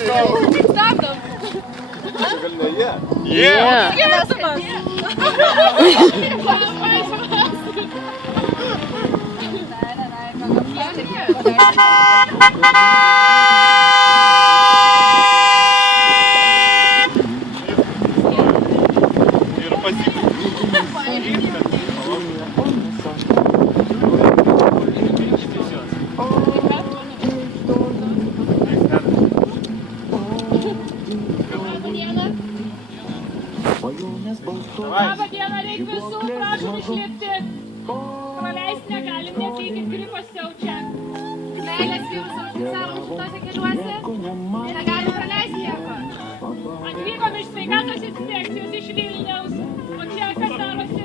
Stabdom. Yeah. Skirtumas. Ir pasitikti. Labą dieną, reik visų, prašom išlipti. Praleisti negalim, nes iki gripas siaučia. Meilės virusą užfiksavom šitose keliuose. Negalim praleisti nieko. Atvykom iš sveikatos inspekcijos iš Vilniaus. O čia kas darosi?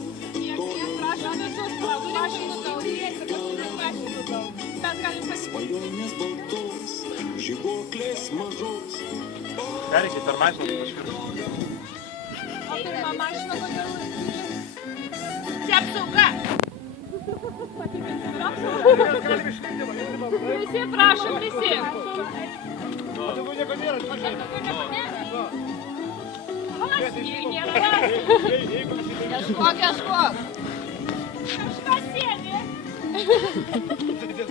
Prašom visus, prašom nugaudėsi, kad mes galim pasitikti. Pereikit per mašiną kažkur. O pirma mašina kodėl? Čia apsauga. Visi, prašom, visi. Daugiau nieko nėra. Nėra. Ieškok. Kažkas sėdi.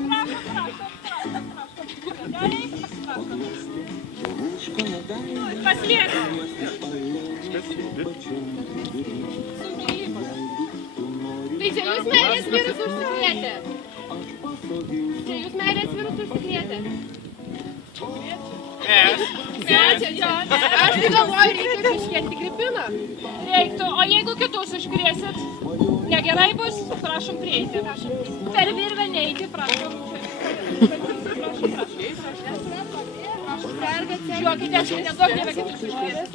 Prašom. Gerai, prašom. Paslieka. Tai čia jūs meilės virusų užsikrėtė. Aš galvoju, reikia iškelti gripiną. Reiktų, o jeigu kitus užkrėsit, negerai bus, prašom prieiti. Per virvę neiti, prašom. Žiūrėkite, neduok dievę kitus užkrėsit.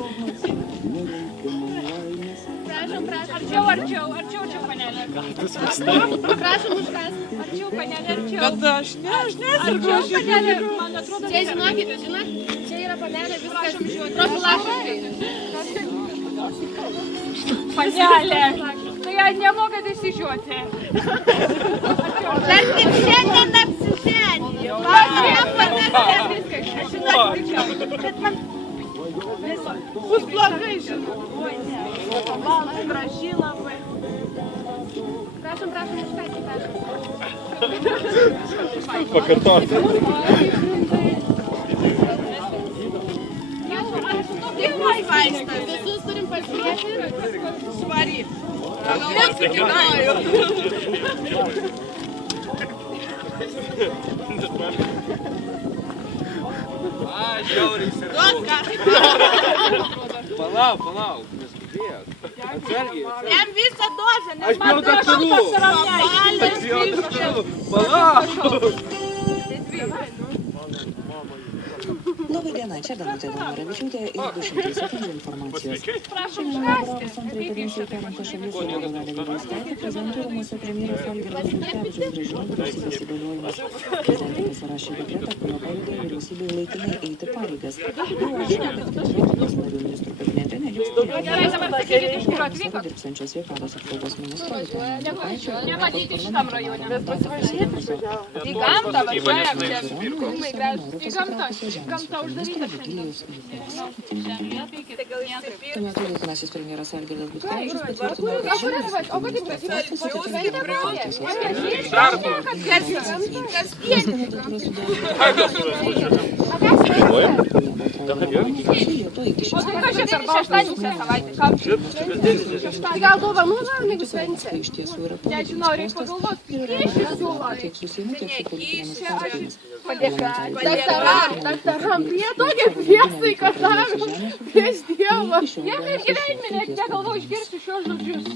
Arčiau, panelė. Prašom užkąsti. Arčiau, panelė, arčiau. Bet aš nesirgu. Arčiau, panelė, man atrodo. Čia žinokite, čia yra panelė viskas profilaksiškai. Panelė, tai ją nemokat išsižiūrėti. Dar tik šiandien apsiženė. Bus blogai, žinau. Baltai graži labai. Prašom, užkąsti. Pakartoti. Visus turim pasiekti. Švaryt. Palauk, neskubėk. Atsargiai. Jam visą dozę, Aš bijau daktarų. Palauk. Labą dieną, čia Danutė Domaravičiūtė ir 200 sekundžių informacijos. Šiandien Europos antrai kadencijai perrinkta šalies vadovė Dalia Grybauskaitė prezidento rūmuose premjeras Algirdas Butkevičius grąžino vyriausybės įgaliojimus. Prezidentė pasirašė dekretą, kurio pavedė vyriausybei laikinai eiti pareigas. Jau rašo, kad Lietuvos narių ministrų kabinete neliks dirbsančios sveikatos apsaugos ministro Nematyti šitam rajone. Į gamtą važiuojam, čia rūmai gražūs. Į gamtą uždaryta šiandien. Tuo metu laikinasis premjeras Algirdas Butkevičius patvirtino, kad šiandien Gal dovanų žarom, jeigu švenčia? iš tiesų yra Nežinau, reikia pagalvoti. tiek su Seimu, tiek su politinėmis partijomis. Daktaram, prie tokia priesaiką daro prieš Dievą. Niekad gyvenime negalvoju išgirsti šios žodžius.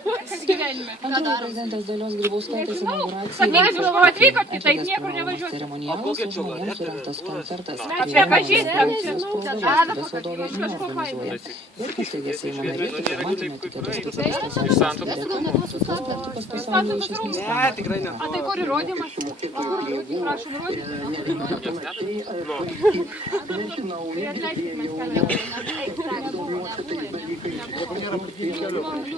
Kas gyvenime? Antroji prezidentės Dalios Grybauskaitės inauguracija. Sakykit, atvykot kitaip, niekur nevažiuoti. Ceremonialas žmonėms surengtas koncertas. Čia pažįstam, čia vadovė neorganizuoja. Ir kaip teigia Seimo narė, diplomatinio etiketo specialistas Arkadius pasaulyje iš esmės. A tai kur įrodymas? Prašom įrodyti.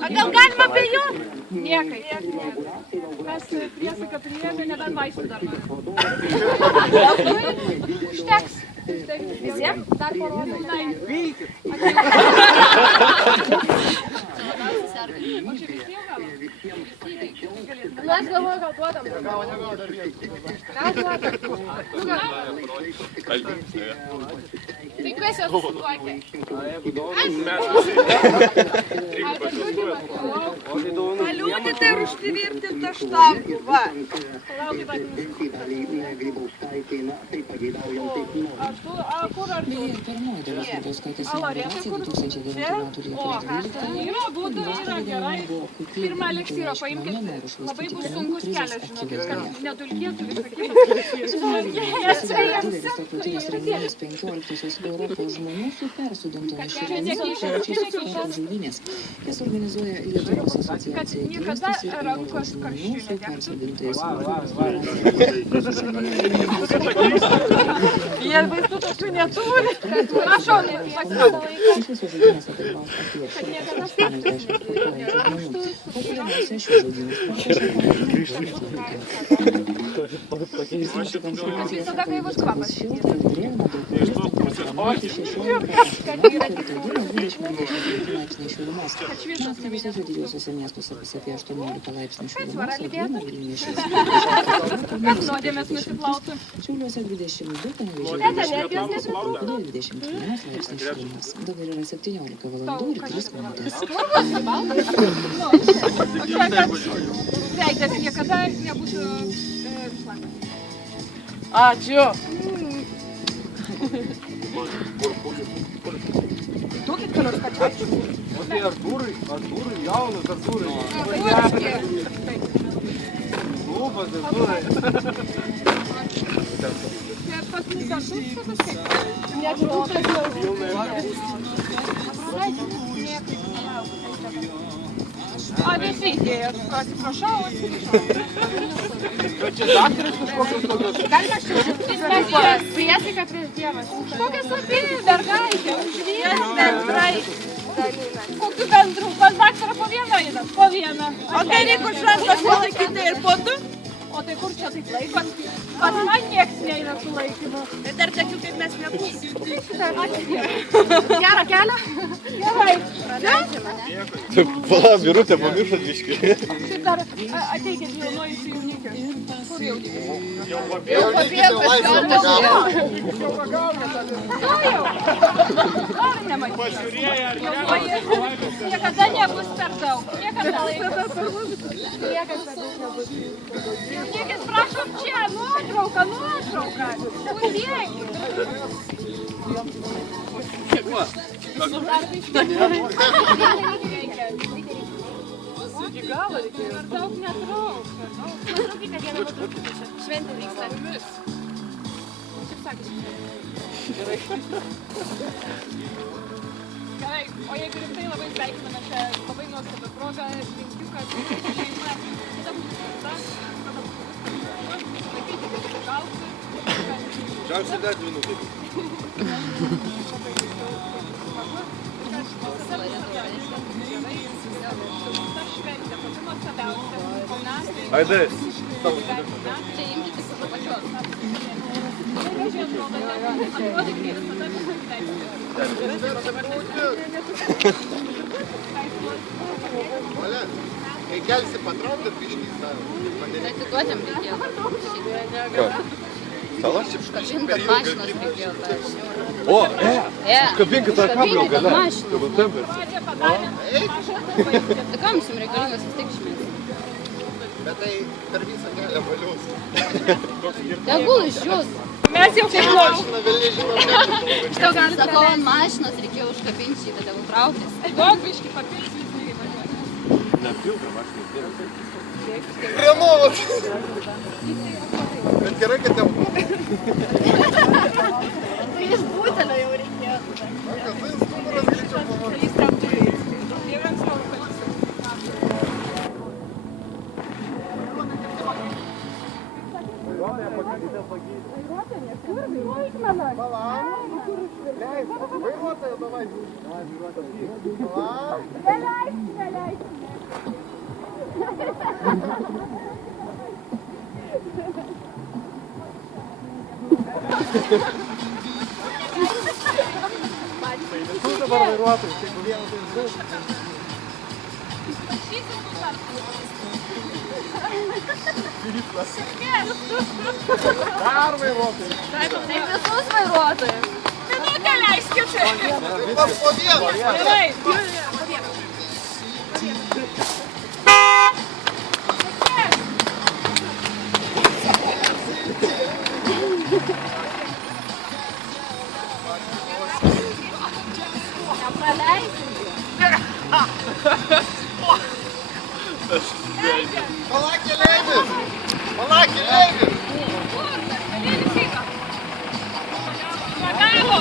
A gal galima abejoti? Niekai. Mes priesaiką priėmė, nebent vaistų dar nori. Užteks. Visiems dar parodau. Vilkit. Mes galvoju, gal duodam. Gal duodam. Tai kas jos sutuokė? Paliūdite ir užtvirtintą štampą, va. Kur ar tu? Beje, pirmoji dalis Grybauskaitės inauguracija 2009 m. Liepos 12 Yra būdų, yra gerai. Pirmą eliksyrą paimkit. Labai bus sunkus kelias, žinokit, kad nedulkėtų visą kelią. Tarptautinės regionės 15-osios Europos žmonių su persodintomis širdimis žaidynės, kas organizuoja Lietuvos asociacija gyvastis ir 15 žmonių su persodintais Jie vaistų tokių neturi. Prašau, Iš viso žaidynės dalyvaus apie 180 sportuojančių žmonių. Populiariausia šių žaidynų visada kai bus kvapas. Visose didžiuosiuose miestuose bus apie 18 laipsnių šilumos, o dieną Vilniuje šils. Kas nuodėmės nusiplautų? Šiauliuose 22, Panevėžyje 21 laipsnių šilumos. Dabar yra 17 valandų ir 3 minutės. Veidas niekada nebūtų šlakas. Ačiū. Duokit kelios kačiačių. O tai Artūrai, jaunas Artūrai. Lūpas Artūrai. Pas mus Artūras tokas kaip? A, visi idėja. Atsiprašau, Čia daktaras kažkokios tokios. galima šiandien. Priesaiką prieš Dievą. Kokias apėjų, mergaitė, už vieną bendrai. Kokiu bendru? Pas daktarą po vieną einat? Po vieną. O tai reikia šventas palaikyti ir po du? O tai kur čia taip laikot? Pas man nieks neina su laikymu. Tai dar tokių kaip mes nebūsim. Gerą kelią? Gerai. Pala, Birutė, pamiršot biškį. Šiaip dar ateikit jaunuoju su jaunikiu. Kur jaunikiu? Jau ar nematysiu? Jaunuoju. Niekada nebus per daug. Niekada laiko. Niekada per daug nebus. Jaunikis, prašom čia, nuotrauką. Uždėkit. Iki galo reikėjo. Per daug netrauk. Traukite vieną nuotrauką. Šventė vyksta. Šiaip sakė. Gerai, o jeigu rimtai labai sveikiname čia labai nuostabią progą, linkiu, kad šeima kita būtų skirta, kada būtų laikyti, kad gausi. Čiausiai 10 minutės. Aidai. Čia imkite su pačios. Kai kelsi patraukti, biškį Atiduotėm reikėjo. Salas? Kabinkat mašinos reikėjo. O, kabinkit tą kablio gale. Tegu tempės. Tai kam jums reikalingas vis tiek išmės? Bet tai per visą kelią valius. Tegul iš jūs. Mes jau kaip nors. Mašina vėliai žinoma. Šitau gali sakau, ant mašinos reikėjo užkabinti šitą, tegul trauktis. Duok biškį papils visai. Nepilka mašiną. Prie nuolat. Bet gerai, kad ten... Tai iš butelio jau reikėjo. Kas tai stuburas greičiau pavarė. Vairuotoją davai. Tu dabar vairuotojai, tai vieną tai daug. Dar vairuotojai. Tai visus vairuotojus. Minutę leiskit. Pas po vieną. Gerai. Palauk, keleivis. Palauk, keleivis. Pagavo.